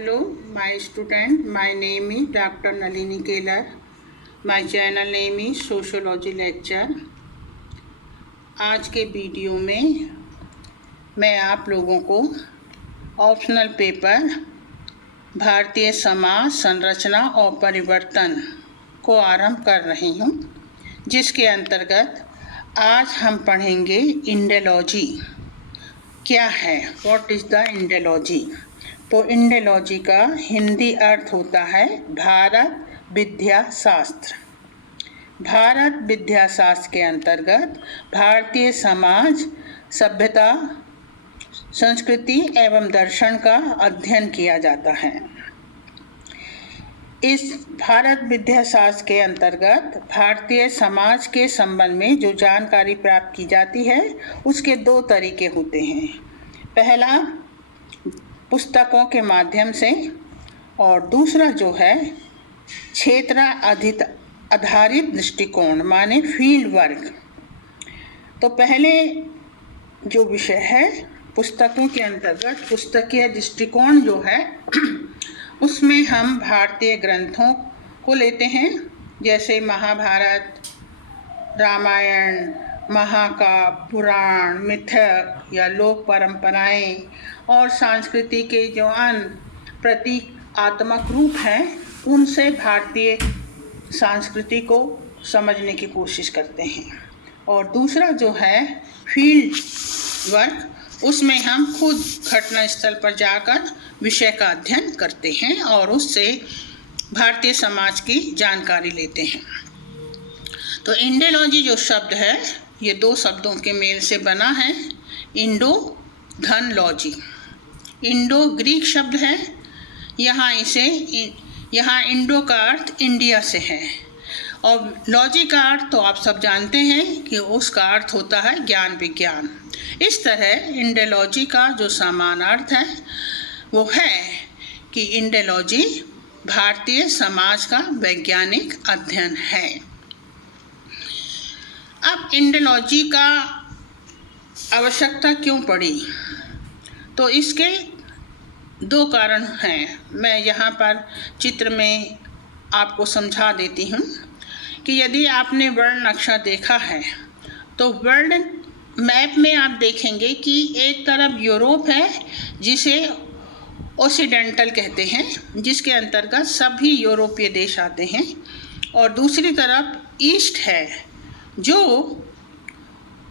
Hello, my student. My name is Dr. Nalini Kelar. My channel name is Sociology Lecture. आज के video में मैं आप लोगों को ऑप्शनल पेपर भारतीय समाज संरचना और परिवर्तन को आरंभ कर रही हूँ, जिसके अंतर्गत आज हम पढ़ेंगे इंडेलॉजी क्या है, व्हाट इज़ द इंडेलॉजी। तो इंडेलॉजी का हिंदी अर्थ होता है भारत विद्या शास्त्र। भारत विद्या शास्त्र के अंतर्गत भारतीय समाज, सभ्यता, संस्कृति एवं दर्शन का अध्ययन किया जाता है। इस भारत विद्या शास्त्र के अंतर्गत भारतीय समाज के संबंध में जो जानकारी प्राप्त की जाती है उसके दो तरीके होते हैं। पहला पुस्तकों के माध्यम से और दूसरा जो है क्षेत्र आधारित दृष्टिकोण माने फील्ड वर्क। तो पहले जो विषय है पुस्तकों के अंतर्गत पुस्तकीय दृष्टिकोण जो है उसमें हम भारतीय ग्रंथों को लेते हैं, जैसे महाभारत, रामायण, महाकाव्य, पुराण, मिथक या लोक परंपराएं और संस्कृति के जो अन्य प्रतीकात्मक रूप हैं उनसे भारतीय संस्कृति को समझने की कोशिश करते हैं। और दूसरा जो है फील्ड वर्क, उसमें हम खुद घटना स्थल पर जाकर विषय का अध्ययन करते हैं और उससे भारतीय समाज की जानकारी लेते हैं। तो इंडेलॉजी जो शब्द है ये दो शब्दों के मेल से बना है, इंडो धन लॉजी। इंडो ग्रीक शब्द है, यहाँ इंडो का अर्थ इंडिया से है और लॉजी का अर्थ तो आप सब जानते हैं कि उसका अर्थ होता है ज्ञान विज्ञान। इस तरह इंडेलॉजी का जो समान अर्थ है वो है कि इंडेलॉजी भारतीय समाज का वैज्ञानिक अध्ययन है। अब इंडेलॉजी का आवश्यकता क्यों पड़ी, तो इसके दो कारण हैं। मैं यहाँ पर चित्र में आपको समझा देती हूँ कि यदि आपने वर्ल्ड नक्शा देखा है तो वर्ल्ड मैप में आप देखेंगे कि एक तरफ यूरोप है जिसे ओसिडेंटल कहते हैं, जिसके अंतर्गत सभी यूरोपीय देश आते हैं, और दूसरी तरफ ईस्ट है जो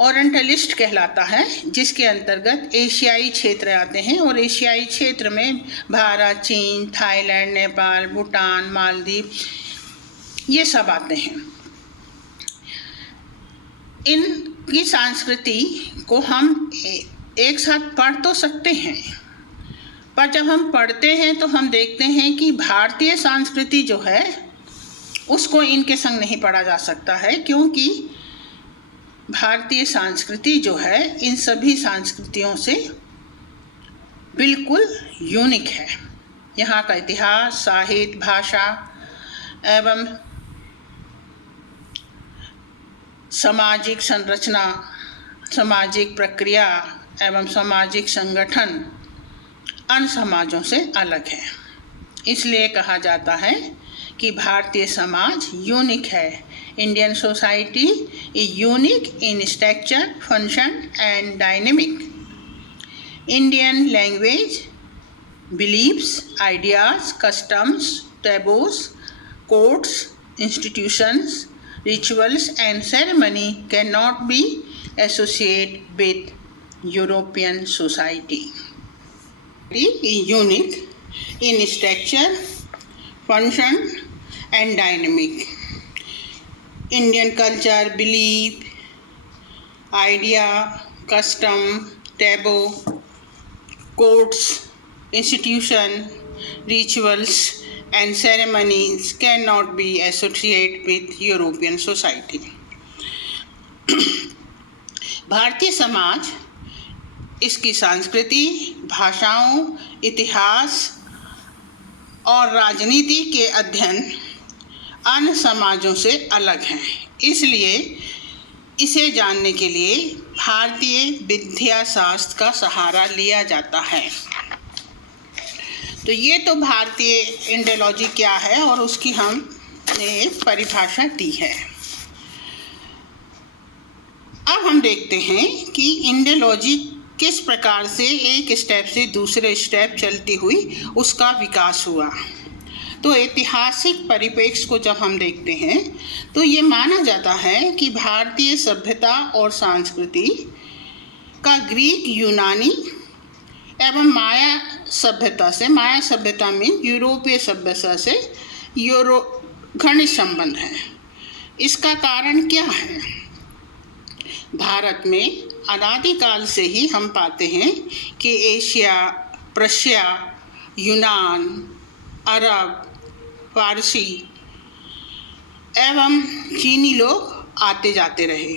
ओरिएंटलिस्ट कहलाता है, जिसके अंतर्गत एशियाई क्षेत्र आते हैं और एशियाई क्षेत्र में भारत, चीन, थाईलैंड, नेपाल, भूटान, मालदीव ये सब आते हैं। इनकी संस्कृति को हम एक साथ पढ़ तो सकते हैं, पर जब हम पढ़ते हैं तो हम देखते हैं कि भारतीय संस्कृति जो है उसको इनके संग नहीं पढ़ा जा सकता है, क्योंकि भारतीय संस्कृति जो है इन सभी संस्कृतियों से बिल्कुल यूनिक है। यहाँ का इतिहास, साहित्य, भाषा एवं सामाजिक संरचना, सामाजिक प्रक्रिया एवं सामाजिक संगठन अन्य समाजों से अलग है। इसलिए कहा जाता है कि भारतीय समाज यूनिक है। Indian society is unique in structure, function and dynamic. Indian language, beliefs, ideas, customs, taboos, codes, institutions, rituals and ceremony cannot be associated with European society. It is unique in structure, function and dynamic. Indian culture, belief, idea, custom, taboo, codes, institution, rituals and ceremonies cannot be associated with European society. Bharatiya Samaj इसकी संस्कृति, भाषाओं, इतिहास और राजनीति के अध्ययन अन्य समाजों से अलग हैं। इसलिए इसे जानने के लिए भारतीय विद्या शास्त्र का सहारा लिया जाता है। तो ये तो भारतीय इंडोलॉजी क्या है और उसकी हमने परिभाषा दी है। अब हम देखते हैं कि इंडोलॉजी किस प्रकार से एक स्टेप से दूसरे स्टेप चलती हुई उसका विकास हुआ। तो ऐतिहासिक परिप्रेक्ष्य को जब हम देखते हैं तो ये माना जाता है कि भारतीय सभ्यता और संस्कृति का ग्रीक, यूनानी एवं माया सभ्यता में यूरोपीय सभ्यता से घनिष्ठ संबंध है। इसका कारण क्या है? भारत में अनादिकाल से ही हम पाते हैं कि एशिया, प्रशिया, यूनान, अरब, फारसी एवं चीनी लोग आते जाते रहे।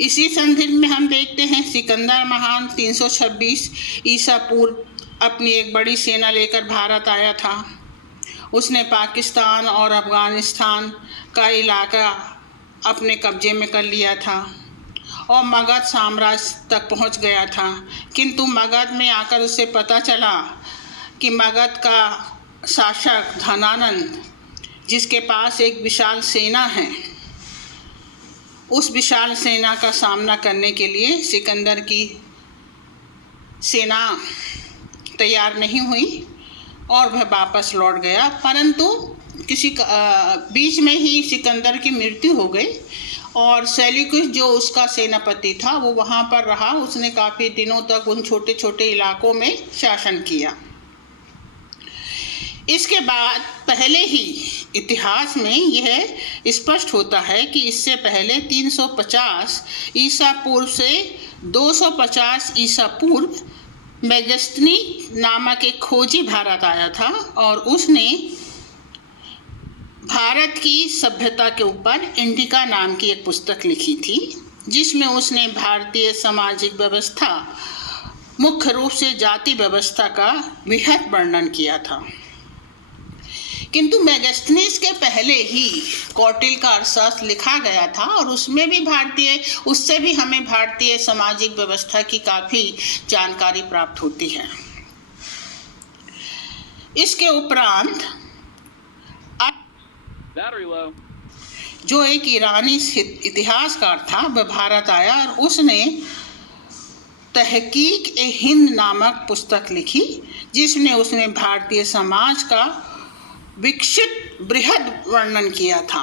इसी संदर्भ में हम देखते हैं सिकंदर महान 326 ईसा पूर्व अपनी एक बड़ी सेना लेकर भारत आया था। उसने पाकिस्तान और अफगानिस्तान का इलाका अपने कब्जे में कर लिया था और मगध साम्राज्य तक पहुंच गया था। किंतु मगध में आकर उसे पता चला कि मगध का शासक धनानंद, जिसके पास एक विशाल सेना है, उस विशाल सेना का सामना करने के लिए सिकंदर की सेना तैयार नहीं हुई और वह वापस लौट गया। परंतु बीच में ही सिकंदर की मृत्यु हो गई और सेल्यूकस जो उसका सेनापति था वो वहाँ पर रहा। उसने काफ़ी दिनों तक उन छोटे छोटे इलाकों में शासन किया। इसके बाद पहले ही इतिहास में यह स्पष्ट होता है कि इससे पहले 350 ईसा पूर्व से 250 ईसा पूर्व मेगस्थनी नामक एक खोजी भारत आया था और उसने भारत की सभ्यता के ऊपर इंडिका नाम की एक पुस्तक लिखी थी, जिसमें उसने भारतीय सामाजिक व्यवस्था, मुख्य रूप से जाति व्यवस्था का विहत वर्णन किया था। किंतु मेगस्थनीज के पहले ही कौटिल्य का अर्थशास्त्र लिखा गया था और उससे भी हमें भारतीय सामाजिक व्यवस्था की काफ़ी जानकारी प्राप्त होती है। इसके उपरांत जो एक ईरानी इतिहासकार था वह भारत आया और उसने तहकीक-ए-हिंद नामक पुस्तक लिखी, जिसमें उसने भारतीय समाज का विकसित बृहद वर्णन किया था।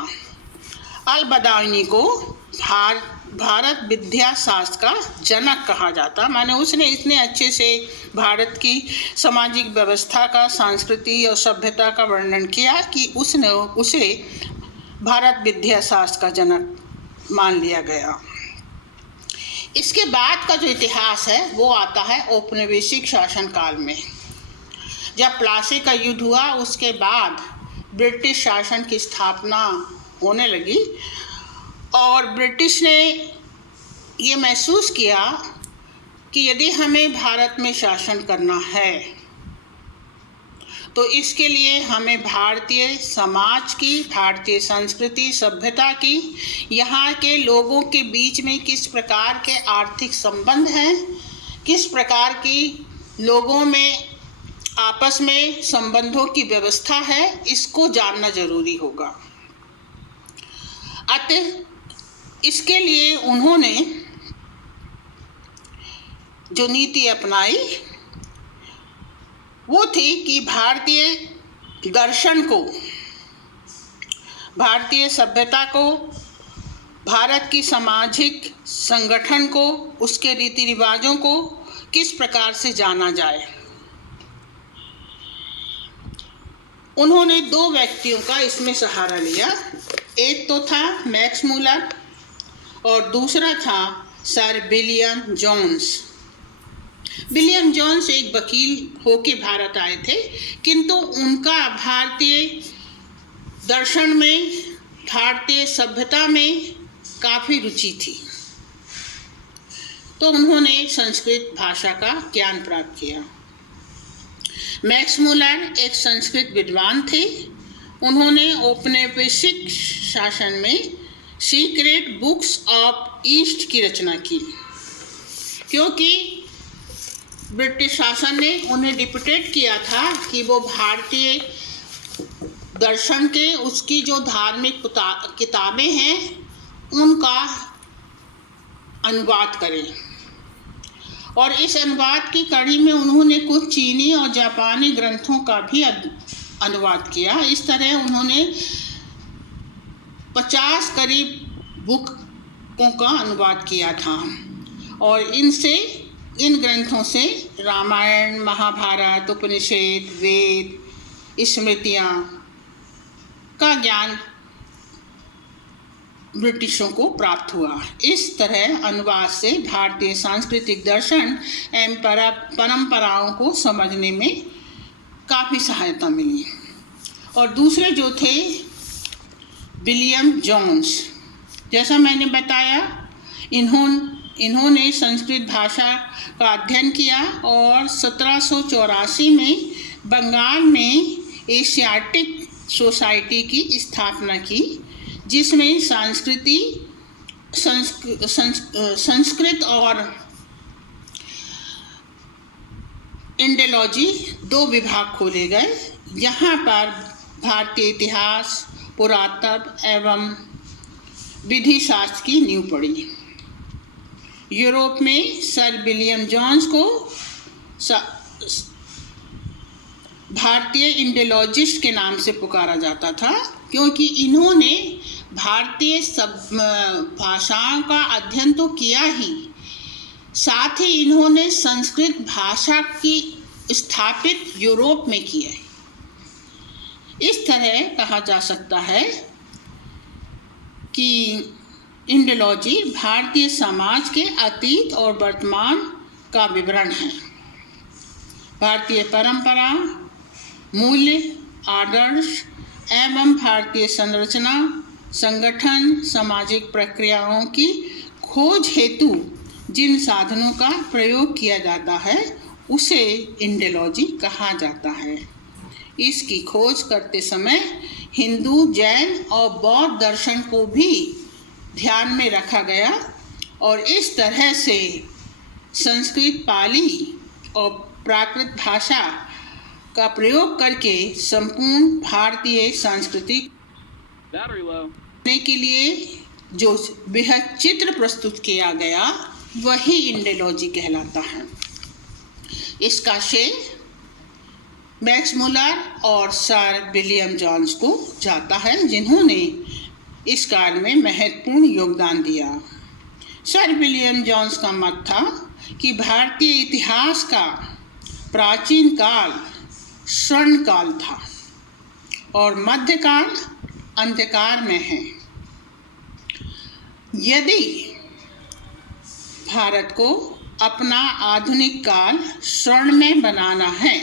अल-बदाउनी को भारत विद्या शास्त्र का जनक कहा जाता। माने उसने इतने अच्छे से भारत की सामाजिक व्यवस्था का, संस्कृति और सभ्यता का वर्णन किया कि उसे भारत विद्या शास्त्र का जनक मान लिया गया। इसके बाद का जो इतिहास है वो आता है औपनिवेशिक शासन काल में। जब प्लासी का युद्ध हुआ उसके बाद ब्रिटिश शासन की स्थापना होने लगी और ब्रिटिश ने ये महसूस किया कि यदि हमें भारत में शासन करना है तो इसके लिए हमें भारतीय समाज की, भारतीय संस्कृति सभ्यता की, यहाँ के लोगों के बीच में किस प्रकार के आर्थिक संबंध हैं, किस प्रकार की लोगों में आपस में संबंधों की व्यवस्था है, इसको जानना जरूरी होगा। अतः इसके लिए उन्होंने जो नीति अपनाई वो थी कि भारतीय दर्शन को, भारतीय सभ्यता को, भारत की सामाजिक संगठन को, उसके रीति रिवाजों को किस प्रकार से जाना जाए। उन्होंने दो व्यक्तियों का इसमें सहारा लिया। एक तो था मैक्स मूलर और दूसरा था sir William Jones. William Jones एक वकील होके भारत आए थे, किंतु उनका भारतीय दर्शन में, भारतीय सभ्यता में काफ़ी रुचि थी, तो उन्होंने संस्कृत भाषा का ज्ञान प्राप्त किया। मैक्स मूलर एक संस्कृत विद्वान थे। उन्होंने औपनिवेशिक शासन में सीक्रेट बुक्स ऑफ ईस्ट की रचना की, क्योंकि ब्रिटिश शासन ने उन्हें डिप्यूटेट किया था कि वो भारतीय दर्शन के उसकी जो धार्मिक किताबें हैं उनका अनुवाद करें। और इस अनुवाद की कड़ी में उन्होंने कुछ चीनी और जापानी ग्रंथों का भी अनुवाद किया। इस तरह उन्होंने 50 करीब बुकों का अनुवाद किया था और इन ग्रंथों से रामायण, महाभारत, उपनिषद, वेद, स्मृतियाँ का ज्ञान ब्रिटिशों को प्राप्त हुआ। इस तरह अनुवाद से भारतीय सांस्कृतिक दर्शन एवं परंपराओं को समझने में काफ़ी सहायता मिली। और दूसरे जो थे विलियम जोन्स, जैसा मैंने बताया इन्होंने संस्कृत भाषा का अध्ययन किया और 1784 में बंगाल में एशियाटिक सोसाइटी की स्थापना की, जिसमें संस्कृत और इंडोलॉजी 2 विभाग खोले गए। यहाँ पर भारतीय इतिहास, पुरातत्व एवं विधि शास्त्र की नींव पड़ी। यूरोप में सर विलियम जोन्स को भारतीय इंडोलॉजिस्ट के नाम से पुकारा जाता था, क्योंकि इन्होंने भारतीय भाषाओं का अध्ययन तो किया ही, साथ ही इन्होंने संस्कृत भाषा की स्थापित यूरोप में किया है। इस तरह कहा जा सकता है कि इंडोलॉजी भारतीय समाज के अतीत और वर्तमान का विवरण है। भारतीय परंपरा, मूल्य, आदर्श एवं भारतीय संरचना, संगठन, सामाजिक प्रक्रियाओं की खोज हेतु जिन साधनों का प्रयोग किया जाता है उसे इंडोलॉजी कहा जाता है। इसकी खोज करते समय हिंदू, जैन और बौद्ध दर्शन को भी ध्यान में रखा गया और इस तरह से संस्कृत, पाली और प्राकृत भाषा का प्रयोग करके संपूर्ण भारतीय संस्कृति के लिए जो बृहद चित्र प्रस्तुत किया गया वही इंडोलॉजी कहलाता है। इसका श्रेय मैक्स मुलर और सर विलियम जोन्स को जाता है, जिन्होंने इस कार्य में महत्वपूर्ण योगदान दिया। सर विलियम जोन्स का मत था कि भारतीय इतिहास का प्राचीन काल स्वर्ण काल था और मध्यकाल अंधकार में है। यदि भारत को अपना आधुनिक काल स्वर्ण में बनाना है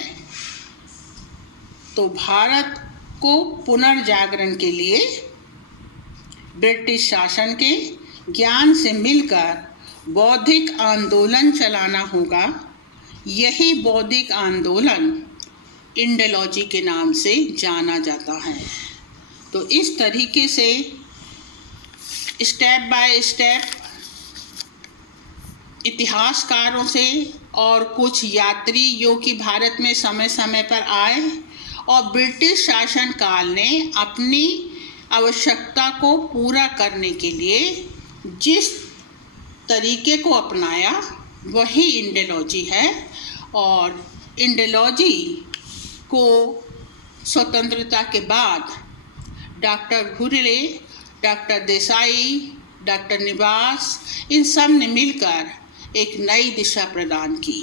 तो भारत को पुनर्जागरण के लिए ब्रिटिश शासन के ज्ञान से मिलकर बौद्धिक आंदोलन चलाना होगा। यही बौद्धिक आंदोलन इंडोलॉजी के नाम से जाना जाता है। तो इस तरीके से स्टेप बाय स्टेप इतिहासकारों से और कुछ यात्री जो कि भारत में समय समय पर आए और ब्रिटिश शासन काल ने अपनी आवश्यकता को पूरा करने के लिए जिस तरीके को अपनाया वही इंडोलॉजी है। और इंडोलॉजी को स्वतंत्रता के बाद डॉक्टर घुरे, डॉक्टर देसाई, डॉक्टर निवास, इन सब ने मिलकर एक नई दिशा प्रदान की।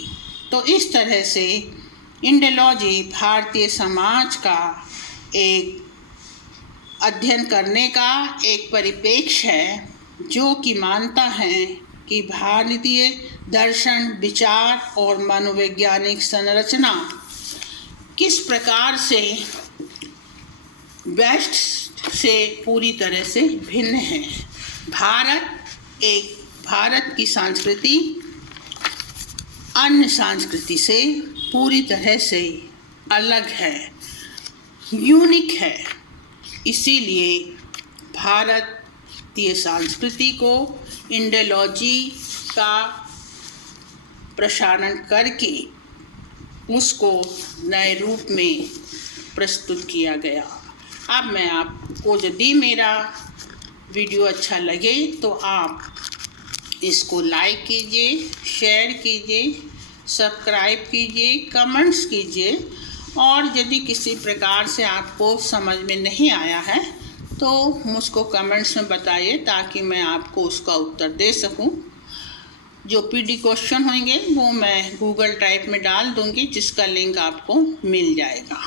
तो इस तरह से इंडोलॉजी भारतीय समाज का एक अध्ययन करने का एक परिप्रेक्ष्य है, जो कि मानता है कि भारतीय दर्शन, विचार और मनोवैज्ञानिक संरचना किस प्रकार से वेस्ट से पूरी तरह से भिन्न है। भारत की संस्कृति अन्य संस्कृति से पूरी तरह से अलग है, यूनिक है। इसीलिए भारतीय संस्कृति को इंडोलॉजी का प्रसारण करके उसको नए रूप में प्रस्तुत किया गया। अब मैं आपको यदि मेरा वीडियो अच्छा लगे तो आप इसको लाइक कीजिए, शेयर कीजिए, सब्सक्राइब कीजिए, कमेंट्स कीजिए, और यदि किसी प्रकार से आपको समझ में नहीं आया है तो मुझको कमेंट्स में बताइए ताकि मैं आपको उसका उत्तर दे सकूं। जो पीडी क्वेश्चन होंगे वो मैं गूगल ड्राइव में डाल दूंगी, जिसका लिंक आपको मिल जाएगा।